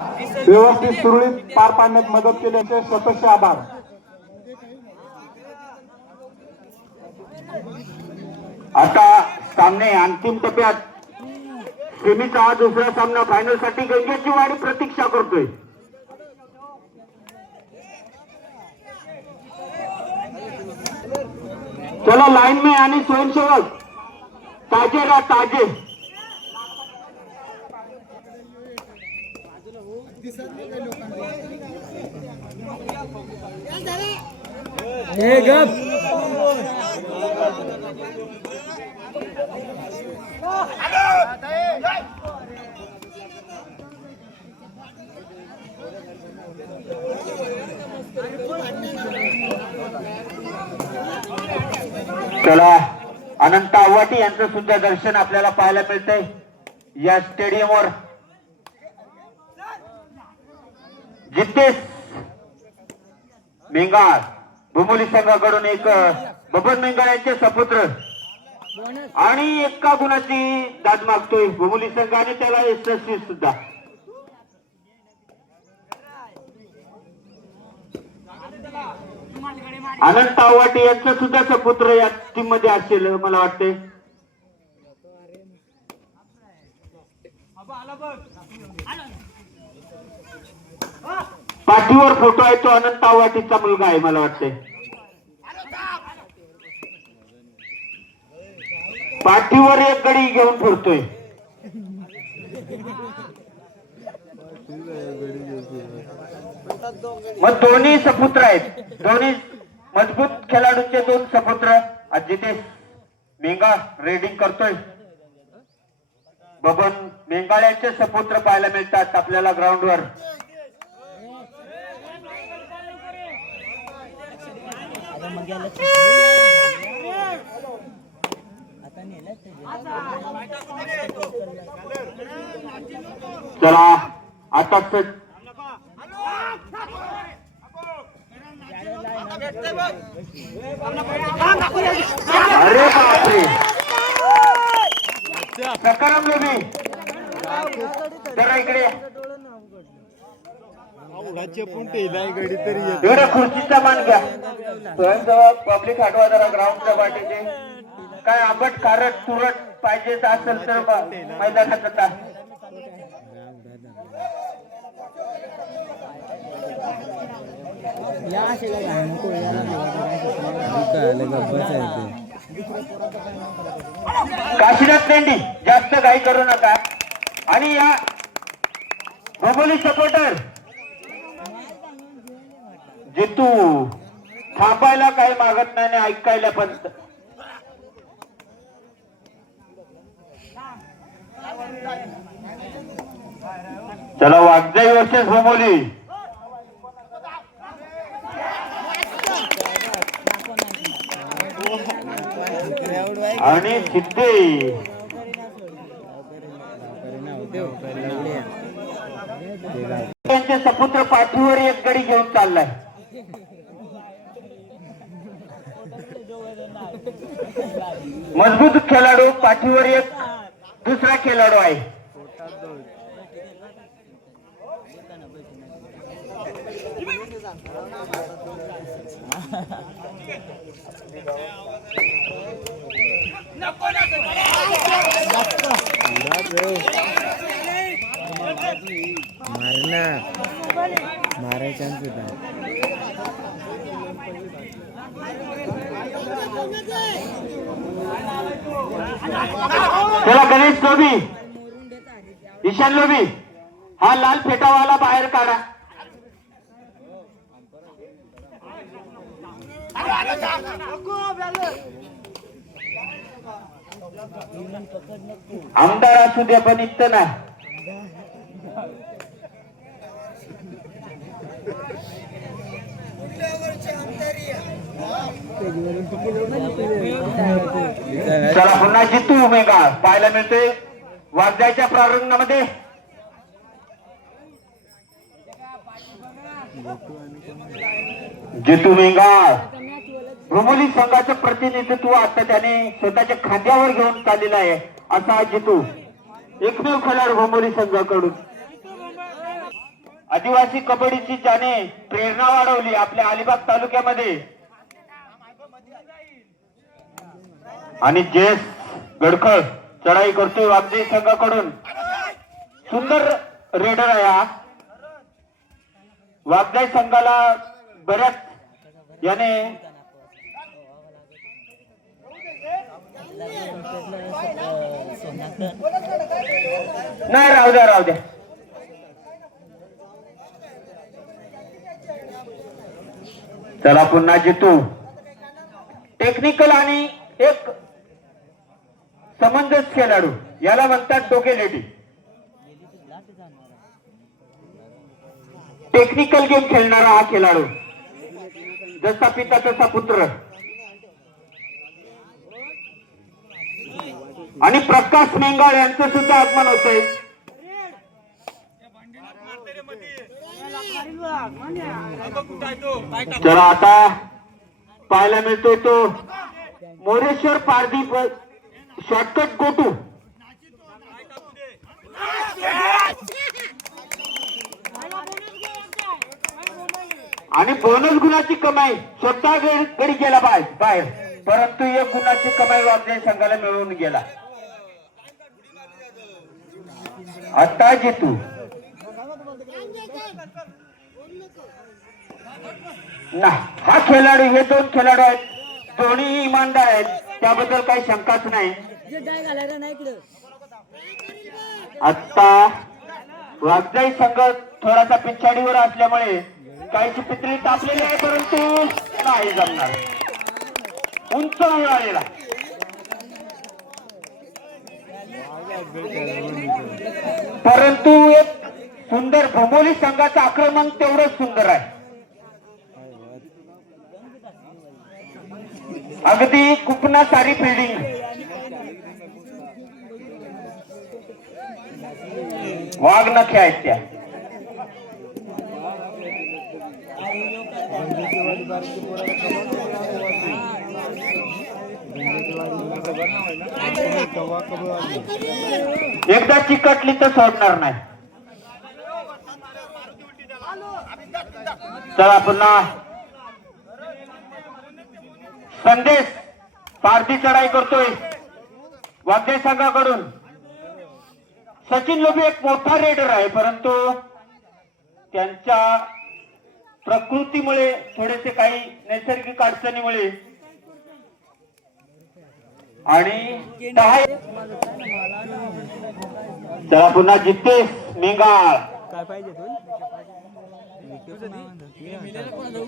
व्यवस्थित सुरळीत पार पाडण्यात मदत केल्याचे स्वतःचे आभार. आता सामने अंतिम टप्प्यात सेमीचा दुसरा सामना फायनल साठी गंगेची वाडी प्रतीक्षा करतोय. चला लाईनमॅन आणि स्वयंसेवक ताजे रा ताजे. चला अनंत आव्हाटी यांचं सुद्धा दर्शन आपल्याला पाहायला मिळतंय या स्टेडियमवर. जितेश मेंगाळ भोमोली संघाकडून एक बबन मेंगाळ यांचे सपुत्र आणि एका गुणाची दाद मागतोय भोमोली संघ आणि त्याला यशस्वी सुद्धा. अनंत आव्हाटी यांचं सुद्धा सपुत्र या टीम मध्ये असेल मला वाटते. पाठीवर फोटो आहे तो अनंत आव्हाटीचा मुलगा आहे मला वाटते. पाठीवर एक गडी घेऊन फिरतोय. मग दोन्ही सपुत्र आहेत. दोन्ही मजबूत खेळाडूंचे दोन सपुत्र. जितेश मेंगाळ रेडिंग करतोय. बबन मेंगाळ यांचे सपुत्र पाहायला मिळतात आपल्याला ग्राउंडवर. चला आता अरे बापरे सकाराम लोभी जरा इकडे खुर्चीचा मान घ्या. स्वयंसेवक पब्लिक हटवा जरा ग्राउंडच्या वाटेचे. काय आंबट खारट तुरट पाहिजे असेल तर मैदानात आता. काशीनाथ लेंडी जास्त घाई करू नका. आणि या भोमोली सपोर्टर जितू थांबायला काही मागत नाही ऐकायला पण. चला वागजाई वर्सेस भोमोली. आणि सिद्धे त्यांचे सपुत्र पाठीवर एक गडी घेऊन चाललाय. मजबूत खेळाडू पाठीवर एक दुसरा खेळाडू आहे. मारायचा चला गणेश लोभी ईशान लोभी हा लाल फेटावाला बाहेर काढा. आमदार असू द्या पण इथं ना. चला पुन्हा जितू मेंगाळ पाहायला मिळते वागजायच्या प्रारंभामध्ये. जितू मेंगाळ भोमोली संघाचं प्रतिनिधित्व आता त्याने स्वतःच्या खांद्यावर घेऊन चाललेला आहे असा जितू एकमेव खेळाडू भोमोली संघाकडून. आदिवासी कबड्डीची ज्याने प्रेरणा वाढवली आपल्या अलिबाग तालुक्यामध्ये आणि जयेश गडखळ चढाई करतोय वागजे संघाकडून. सुंदर रेडर आहे हा. वागजाई संघाला बऱ्याच याने नाही राहू द्या चला पुन्हा जितू. टेक्निकल आणि एक समंजस खेळाडू याला म्हणतात डोकेलेटी. टेक्निकल गेम खेळणारा हा खेळाडू जसा पिता तसा पुत्र. आणि प्रकाश मेंगाळ यांचं सुद्धा आगमन होतंय. चला आता पाहायला मिळतोय तो मोरेश्वर पारदीप शॉर्टकट गोटू. आणि बोनस गुणाची कमाई स्वतः गडी गेला बाहेर परंतु एक गुणाची कमाई वागजाई संघाला मिळवून गेला. आता जितू ना हा खेळाडू हे दोन खेळाडू आहेत दोन्ही इमानदार आहेत त्याबद्दल काही शंकाच नाही. आता वागजाई संघ थोडासा पिछाडीवर असल्यामुळे काहीची पितळी तापलेली आहे परंतु नाही जमणार. उंच उडालेला परंतु एक सुंदर भोमोली संघाचं आक्रमण तेवढंच सुंदर आहे. अगदी कुपना सारी फिल्डिंग. वाघ नखे आहेत त्या. एकदा चिकटली तर सोडणार नाही. चला पुन्हा संदेश पारधी चढाई करतोय वागजाई संघाकडून. सचिन लोभी एक मोठा रेडर आहे परंतु त्यांच्या प्रकृतीमुळे थोडेसे काही नैसर्गिक अडचणीमुळे आणि चला पुन्हा जितेश मेंगाळ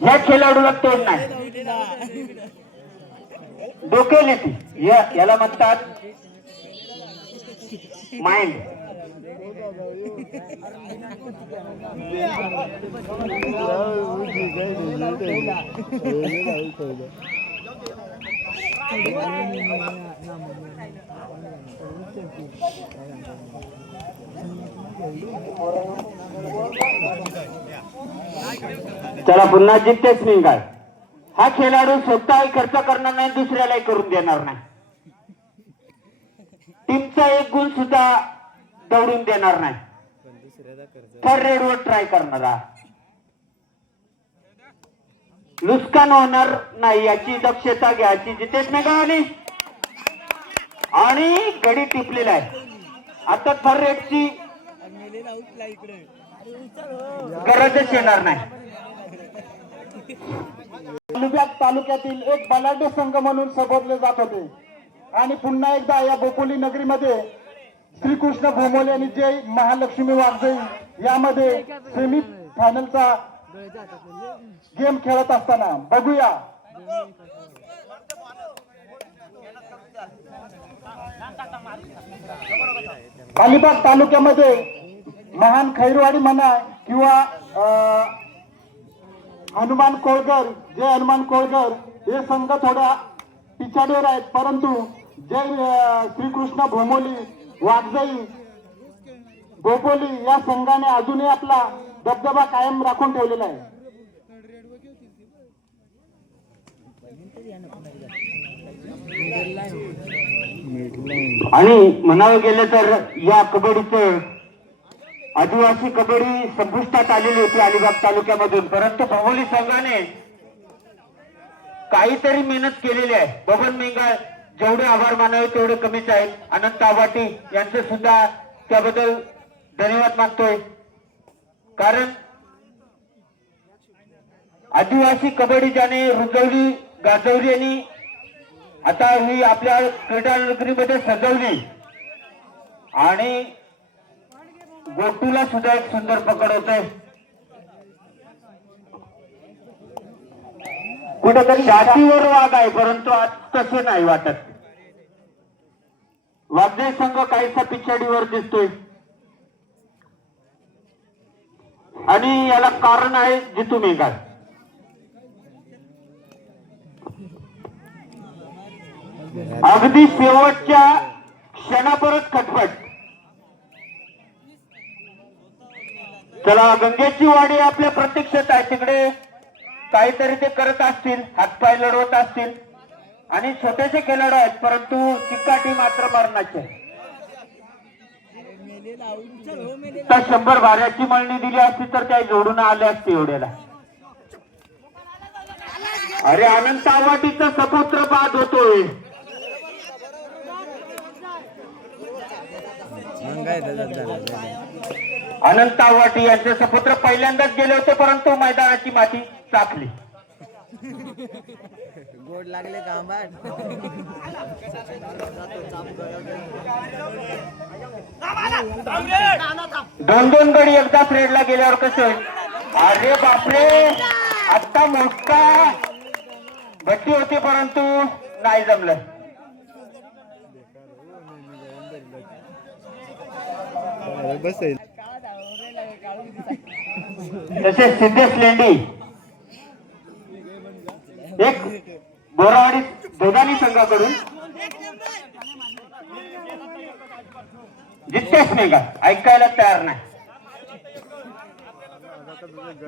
या खेळाडूला तोड नाही. डोकेलेटी याला म्हणतात माइंड. चला पुन्हा जितेश मेंगाळ हा खेळाडू स्वतःही खर्च करणार नाही दुसऱ्यालाही करून देणार नाही. टीमचा एक गुण सुद्धा दौडून देणार नाही. थर रेडवर ट्राय करणारा नुकसान होणार नाही याची दक्षता घ्यायची जितेश मेंगाळ आणि गडी टिपलेला आहे. आता थर रेडची गरजच येणार नाही. अलिबाग तालुक्यातील एक बलाढ्य संघ म्हणून संबोधले जात होते आणि पुन्हा एकदा या बोपोली नगरीमध्ये श्रीकृष्ण भोमोले आणि जय महालक्ष्मी वागजाई यामध्ये सेमी फायनलचा गेम खेळत असताना बघूया अलिबाग तालुक्यामध्ये महान खैरवाडी म्हणा किंवा हनुमान कोळगर जय हनुमान कोळगर हे संघ थोड्या पिछाडीवर आहेत परंतु जय श्रीकृष्ण भोमोली वागजाई बोपोली या संघाने अजूनही आपला दबदबा कायम राखून ठेवलेला आहे. आणि म्हणावं गेलं तर या कबड्डीचं आदिवासी कबड्डी संपुष्टात आलेली होती अलिबाग तालुक्यामधून, परंतु भोमोली संघाने काहीतरी मेहनत केलेली आहे. बबन मेंगाळ जेवढे आभार मानावे तेवढे कमीच आहेत. अनंत आवाटी यांचे सुद्धा त्याबद्दल धन्यवाद मानतोय. कारण आदिवासी कबड्डी ज्याने रुजवली गाजवली आणि आता ही आपल्या क्रीडा नगरीमध्ये सजवली आणि गोटूला सुद्धा एक सुंदर पकड होते. कुठेतरी जातीवर वाद आहे, परंतु आज तसे नाही वाटत. वाघजाई संघ काहीसा पिछाडीवर दिसतोय आणि याला कारण आहे जितू मेघाळ. अगदी शेवटच्या क्षणापर्यंत खटपट. चला, गंगेची वाडी आपल्या प्रतीक्षेत आहे. तिकडे काहीतरी ते करत असतील, हातपाय लढवत असतील आणि छोटेसे खेळाडू आहेत, परंतु चिकाटी मात्र मरणाचे. तर 100 भाऱ्याची मळणी दिली असती तर काही जोडून आले असते एवढ्याला. अरे अनंत आवाटीचा सपुत्र बाद होतोय. अनंत आवाटी यांचे सपुत्र पहिल्यांदाच गेले होते, परंतु मैदानाची माती चाकली. गोड लागले का आंबाट? 2-2 गडी एकदाच रेडला गेल्यावर कसं होईल? अरे बापरे, आता मोठा भट्टी होती परंतु नाही जमलं. बसेल तसेच सिद्धेश लेंडी एक बोरावाडी दोदानी संघाकडून जितेश मेघा ऐकायला तयार नाही.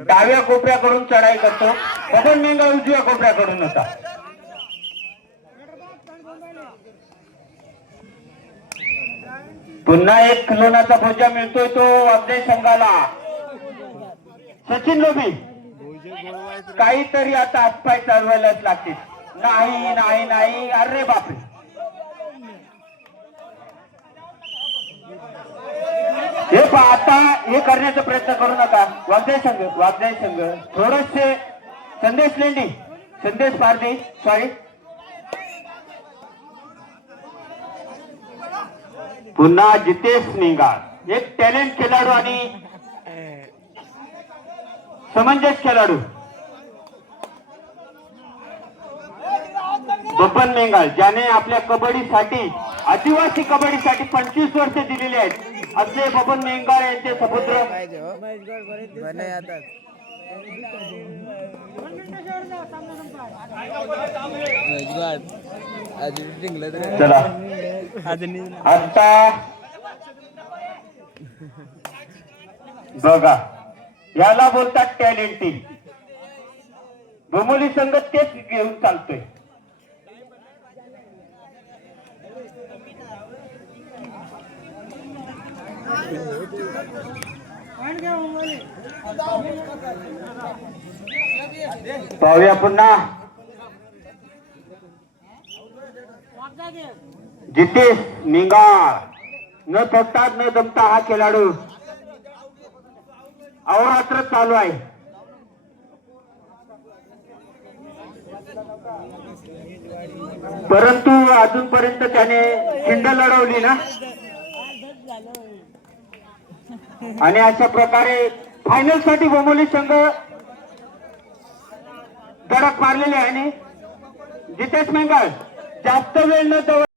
डाव्या कोपऱ्याकडून चढाई करतो. बबन मेंगा उजव्या कोपऱ्याकडून होता. पुन्हा एक खिलोनाचा बोजा मिळतोय तो वाघजाई संघाला. सचिन लोभी काहीतरी आता हातपाय चालवायलाच लागतील. नाही नाही नाही, अरे बापरे. हे पहा, आता हे करण्याचा प्रयत्न करू नका. वाघजाई संघ थोडेसे संदेश लेंडी, संदेश पारदी, सॉरी. पुन्हा जितेश निंगाळ एक टॅलेंट खेळाडू आणि समंजस खेळाडू. बबन मेंगाळ ज्याने आपल्या कबड्डीसाठी आदिवासी कबड्डीसाठी 25 वर्ष दिलेली आहेत असे बबन मेंगाळ यांचे सपुत्र. चला, आता बघा, याला बोलतात टॅलेंटिंग. भोमोली संघ तेच घेऊन चालतोय. पाहूया पुन्हा जितेश निंगाळ. न थकता न दमता हा खेळाडू अहोरात्र चालू आहे. परंतु अजूनपर्यंत त्याने खिंड लढवली ना, आणि अशा प्रकारे फायनल साठी भोमोली संघ धडक मारलेली आहे. आणि जितेश मेंगाळ जास्त वेळ न